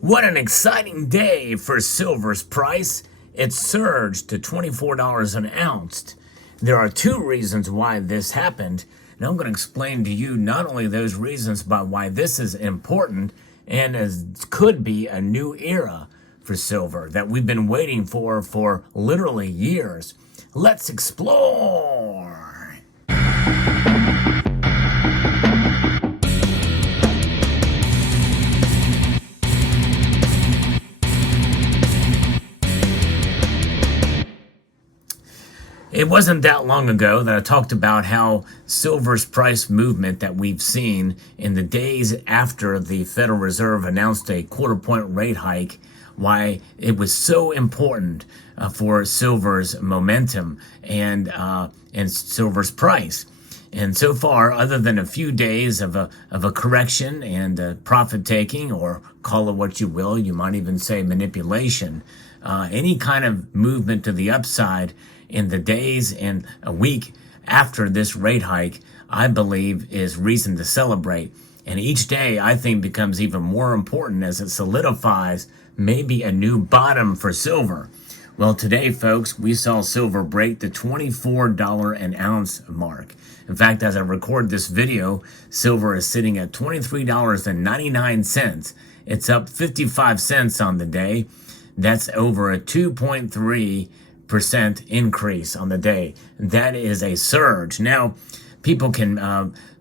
What an exciting day for silver's price. It surged to $24 an ounce. There are two reasons why this happened, and I'm going to explain to you not only those reasons, but why this is important and could be a new era for silver that we've been waiting for literally years. Let's explore. It wasn't that long ago that I talked about how silver's price movement that we've seen in the days after the Federal Reserve announced a quarter-point rate hike, why it was so important for silver's momentum and silver's price. And so far, other than a few days of a correction and profit taking, or call it what you will, you might even say manipulation, any kind of movement to the upside in the days and a week after this rate hike, I believe is reason to celebrate. And each day, I think, becomes even more important as it solidifies maybe a new bottom for silver. Well, today, folks, we saw silver break the $24 an ounce mark. In fact, as I record this video, silver is sitting at $23.99. It's up 55 cents on the day. That's over a 2.3% increase on the day. That is a surge. Now, people can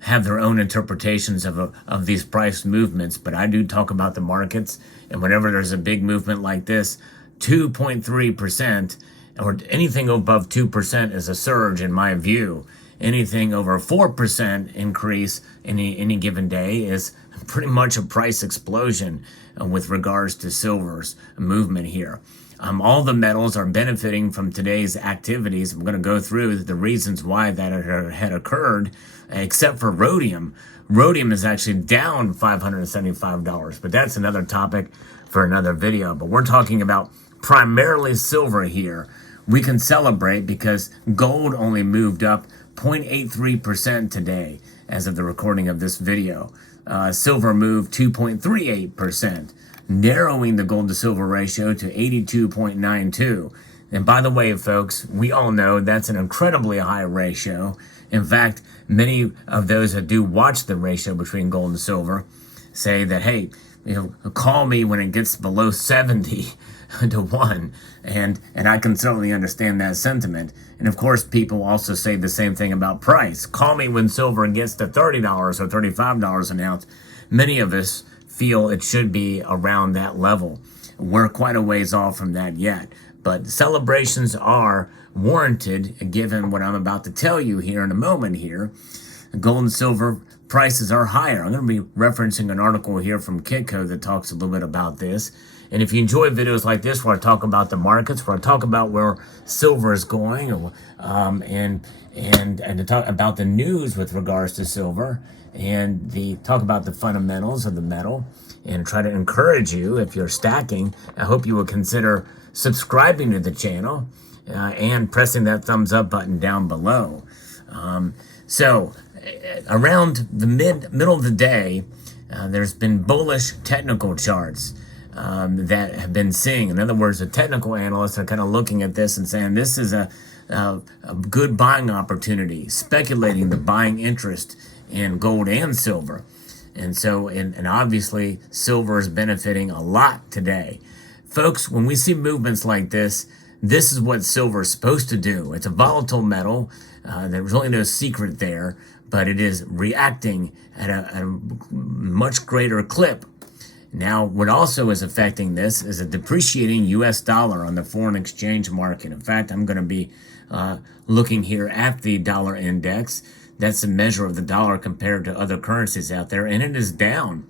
have their own interpretations of these price movements, but I do talk about the markets, and whenever there's a big movement like this, 2.3% or anything above 2% is a surge in my view. Anything over 4% increase any given day is pretty much a price explosion with regards to silver's movement here. All the metals are benefiting from today's activities. I'm going to go through the reasons why that had occurred, except for rhodium. Rhodium is actually down $575, but that's another topic for another video. But we're talking about primarily silver here. We can celebrate because gold only moved up 0.83% today as of the recording of this video. Silver moved 2.38%. narrowing the gold to silver ratio to 82.92. And by the way, folks, we all know that's an incredibly high ratio. In fact, many of those that do watch the ratio between gold and silver say that, hey, call me when it gets below 70 to 1. And I can certainly understand that sentiment. And of course, people also say the same thing about price. Call me when silver gets to $30 or $35 an ounce. Many of us feel it should be around that level. We're quite a ways off from that yet, but celebrations are warranted given what I'm about to tell you here in a moment here. Gold and silver prices are higher. I'm going to be referencing an article here from Kitco that talks a little bit about this. And if you enjoy videos like this where I talk about the markets, where I talk about where silver is going, and to talk about the news with regards to silver, and talk about the fundamentals of the metal, and try to encourage you, if you're stacking, I hope you will consider subscribing to the channel and pressing that thumbs up button down below. So around the middle of the day, there's been bullish technical charts that have been seeing. In other words, the technical analysts are kind of looking at this and saying this is a good buying opportunity, speculating the buying interest in gold and silver. And so, and obviously, silver is benefiting a lot today. Folks, when we see movements like this is what silver is supposed to do. It's a volatile metal. There's really no secret there, but it is reacting at a much greater clip. Now, what also is affecting this is a depreciating U.S. dollar on the foreign exchange market. In fact, I'm going to be looking here at the dollar index. That's a measure of the dollar compared to other currencies out there, and it is down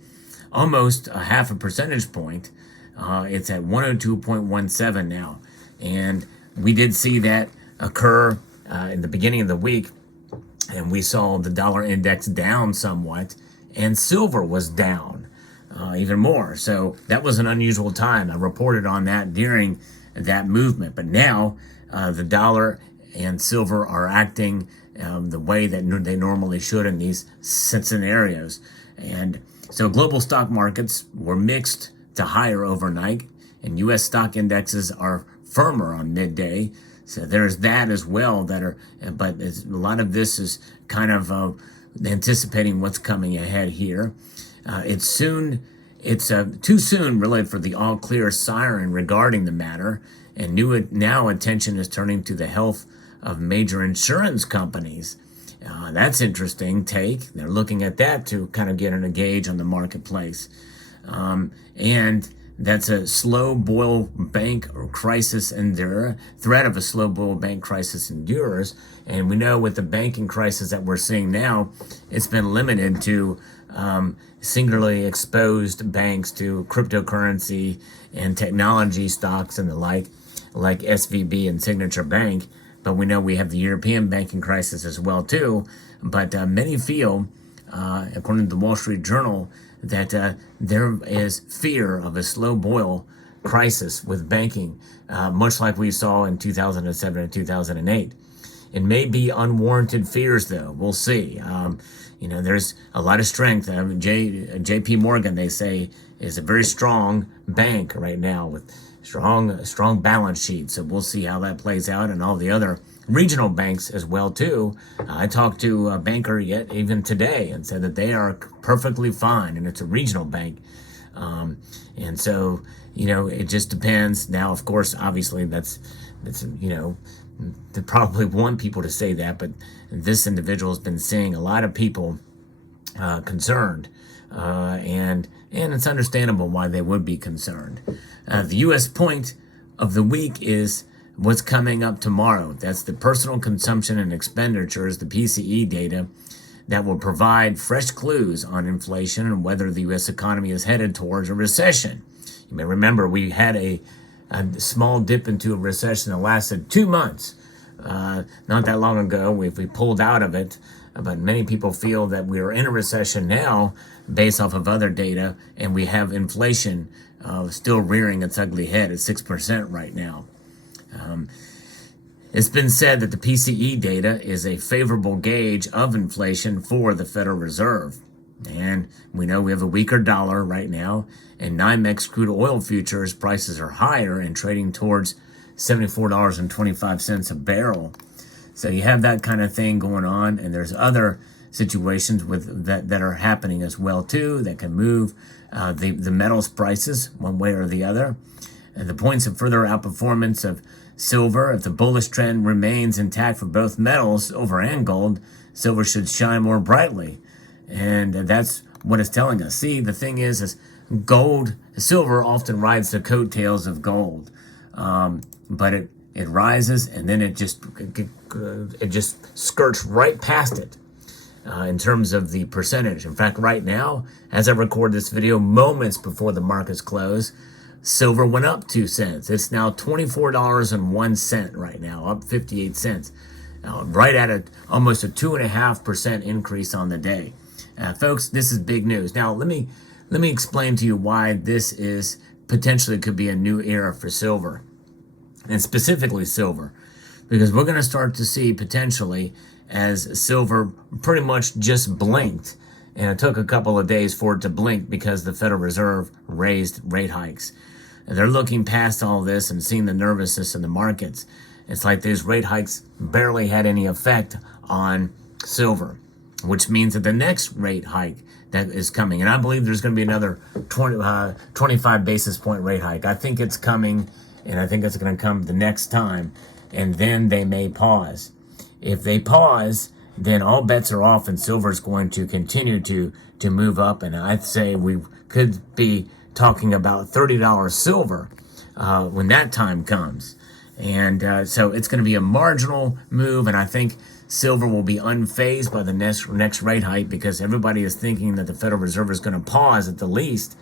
almost a half a percentage point. It's at 102.17 now, and we did see that occur in the beginning of the week, and we saw the dollar index down somewhat, and silver was down even more. So that was an unusual time. I reported on that during that movement, but now the dollar and silver are acting the way that they normally should in these scenarios. And so global stock markets were mixed to higher overnight, and U.S. stock indexes are firmer on midday. So there's that as well. But a lot of this is kind of anticipating what's coming ahead here. It's too soon really for the all clear siren regarding the matter, and now attention is turning to the health of major insurance companies. That's interesting take. They're looking at that to kind of get a gauge on the marketplace. And that's a slow boil bank crisis threat of a slow boil bank crisis endures. And we know with the banking crisis that we're seeing now, it's been limited to singularly exposed banks to cryptocurrency and technology stocks and the like SVB and Signature Bank. But we know we have the European banking crisis as well too. But many feel, according to the Wall Street Journal, that there is fear of a slow boil crisis with banking, much like we saw in 2007 and 2008. It may be unwarranted fears, though. We'll see. There's a lot of strength. J.P. Morgan, they say, is a very strong bank right now with strong balance sheet. So we'll see how that plays out, and all the other regional banks as well too. I talked to a banker even today and said that they are perfectly fine, and it's a regional bank. And so it just depends. Now, of course, obviously that's they probably want people to say that, but this individual has been seeing a lot of people concerned, and it's understandable why they would be concerned. The U.S. point of the week is what's coming up tomorrow. That's the personal consumption and expenditures, the PCE data, that will provide fresh clues on inflation and whether the U.S. economy is headed towards a recession. You may remember we had a small dip into a recession that lasted 2 months. Not that long ago, we pulled out of it, but many people feel that we are in a recession now based off of other data, and we have inflation still rearing its ugly head at 6% right now. It's been said that the PCE data is a favorable gauge of inflation for the Federal Reserve. And we know we have a weaker dollar right now, and NYMEX crude oil futures prices are higher and trading towards $74.25 a barrel. So you have that kind of thing going on, and there's other situations with that are happening as well too that can move the metals prices one way or the other. And the points of further outperformance of silver, if the bullish trend remains intact for both metals, silver and gold, silver should shine more brightly. And that's what it's telling us. See, the thing is silver often rides the coattails of gold, but it rises and then it just skirts right past it in terms of the percentage. In fact, right now, as I record this video, moments before the markets close, silver went up 2 cents. It's now $24.01 right now, up 58 cents, right at almost a 2.5% increase on the day. Folks, this is big news. Now, let me explain to you why this is potentially could be a new era for silver, and specifically silver, because we're going to start to see potentially as silver pretty much just blinked, and it took a couple of days for it to blink because the Federal Reserve raised rate hikes. And they're looking past all this and seeing the nervousness in the markets. It's like these rate hikes barely had any effect on silver, which means that the next rate hike that is coming, and I believe there's going to be another 25 basis point rate hike. I think it's coming, and I think it's going to come the next time, and then they may pause. If they pause, then all bets are off, and silver is going to continue to move up, and I'd say we could be talking about $30 silver when that time comes. And so it's going to be a marginal move, and I think silver will be unfazed by the next rate hike because everybody is thinking that the Federal Reserve is going to pause at the least,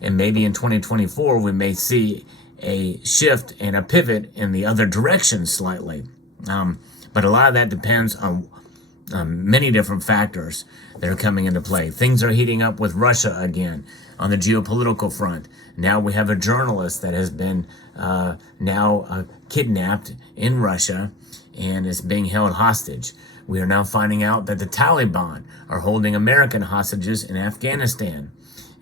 and maybe in 2024 we may see a shift and a pivot in the other direction slightly. But a lot of that depends on many different factors that are coming into play. Things are heating up with Russia again on the geopolitical front. Now we have a journalist that has been kidnapped in Russia and is being held hostage. We are now finding out that the Taliban are holding American hostages in Afghanistan.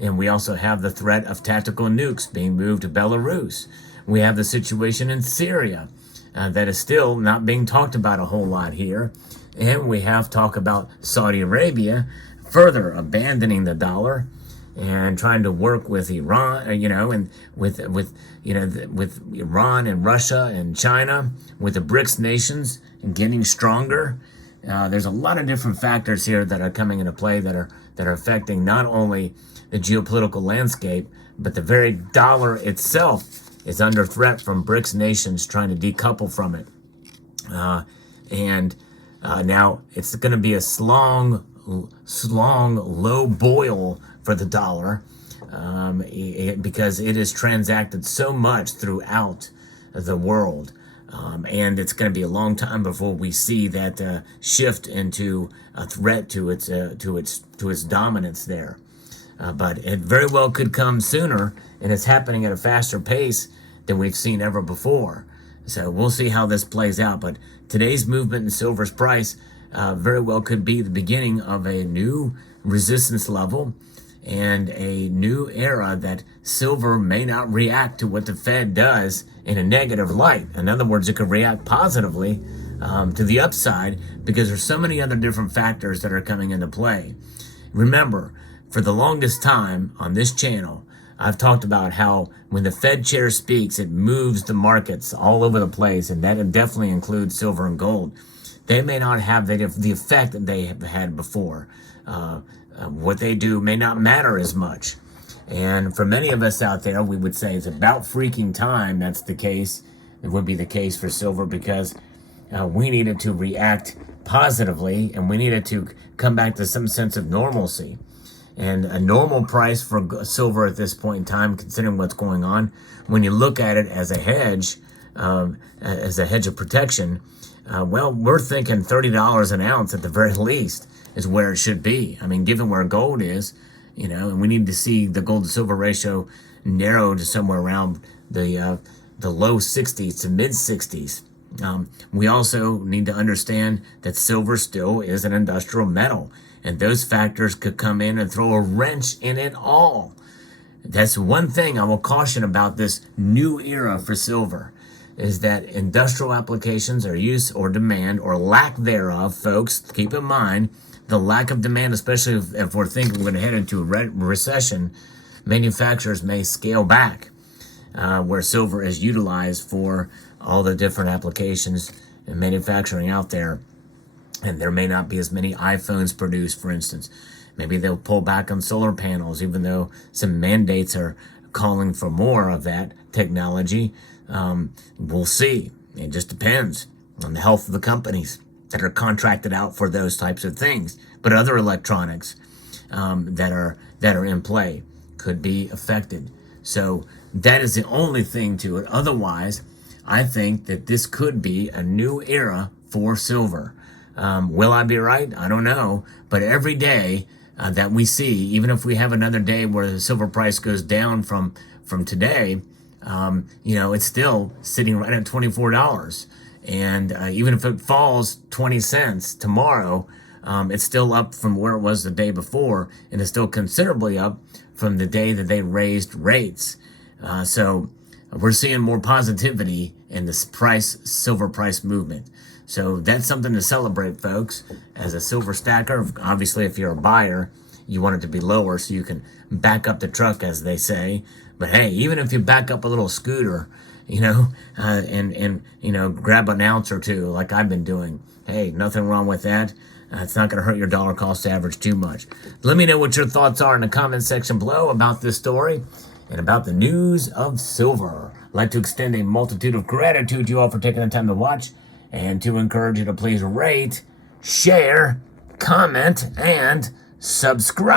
And we also have the threat of tactical nukes being moved to Belarus. We have the situation in Syria that is still not being talked about a whole lot here. And we have talk about Saudi Arabia further abandoning the dollar and trying to work with Iran, and with Iran and Russia and China, with the BRICS nations and getting stronger. There's a lot of different factors here that are coming into play that are affecting not only the geopolitical landscape, but the very dollar itself is under threat from BRICS nations trying to decouple from it. Now it's going to be a long, low boil for the dollar because it is transacted so much throughout the world. And it's going to be a long time before we see that shift into a threat to its dominance there. But it very well could come sooner, and it's happening at a faster pace than we've seen ever before. So we'll see how this plays out. But today's movement in silver's price very well could be the beginning of a new resistance level and a new era that silver may not react to what the Fed does in a negative light. In other words, it could react positively to the upside because there's so many other different factors that are coming into play. Remember, for the longest time on this channel, I've talked about how when the Fed chair speaks, it moves the markets all over the place, and that definitely includes silver and gold. They may not have the effect that they have had before. What they do may not matter as much. And for many of us out there, we would say it's about freaking time that's the case. It would be the case for silver because we needed to react positively and we needed to come back to some sense of normalcy. And a normal price for silver at this point in time, considering what's going on, when you look at it as a hedge of protection, well, we're thinking $30 an ounce at the very least is where it should be. I mean, given where gold is, and we need to see the gold to silver ratio narrow to somewhere around the low 60s to mid 60s. We also need to understand that silver still is an industrial metal, and those factors could come in and throw a wrench in it all. That's one thing I will caution about this new era for silver, is that industrial applications or use or demand or lack thereof, folks, keep in mind, the lack of demand, especially if we're thinking we're going to head into a recession, manufacturers may scale back where silver is utilized for all the different applications and manufacturing out there. And there may not be as many iPhones produced, for instance. Maybe they'll pull back on solar panels, even though some mandates are calling for more of that technology. We'll see. It just depends on the health of the companies that are contracted out for those types of things. But other electronics that are in play could be affected. So that is the only thing to it. Otherwise, I think that this could be a new era for silver. Will I be right? I don't know. But every day that we see, even if we have another day where the silver price goes down from today, it's still sitting right at $24. And even if it falls 20 cents tomorrow, it's still up from where it was the day before, and it's still considerably up from the day that they raised rates. So we're seeing more positivity in this silver price movement. So that's something to celebrate, folks. As a silver stacker, obviously if you're a buyer, you want it to be lower so you can back up the truck, as they say. But hey, even if you back up a little scooter, and grab an ounce or two like I've been doing, hey, nothing wrong with that. It's not going to hurt your dollar cost average too much. Let me know what your thoughts are in the comment section below about this story and about the news of silver. I'd like to extend a multitude of gratitude to you all for taking the time to watch, and to encourage you to please rate, share, comment, and subscribe.